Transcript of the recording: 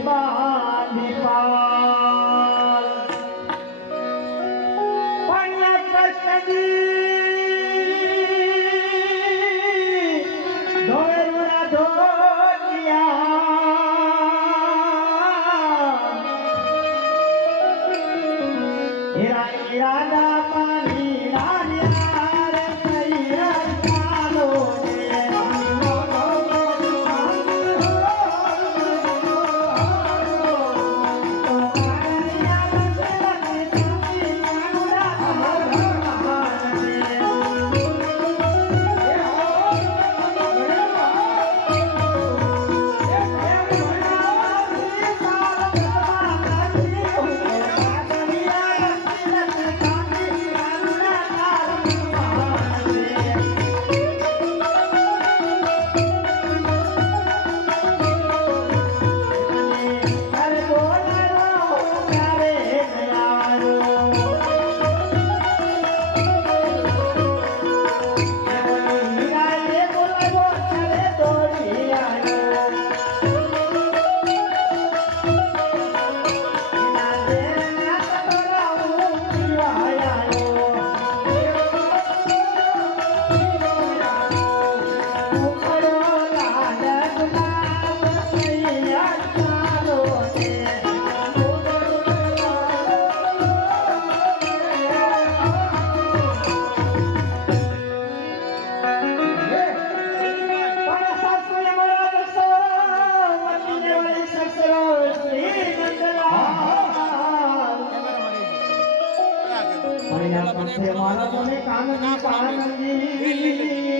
吧 Kanji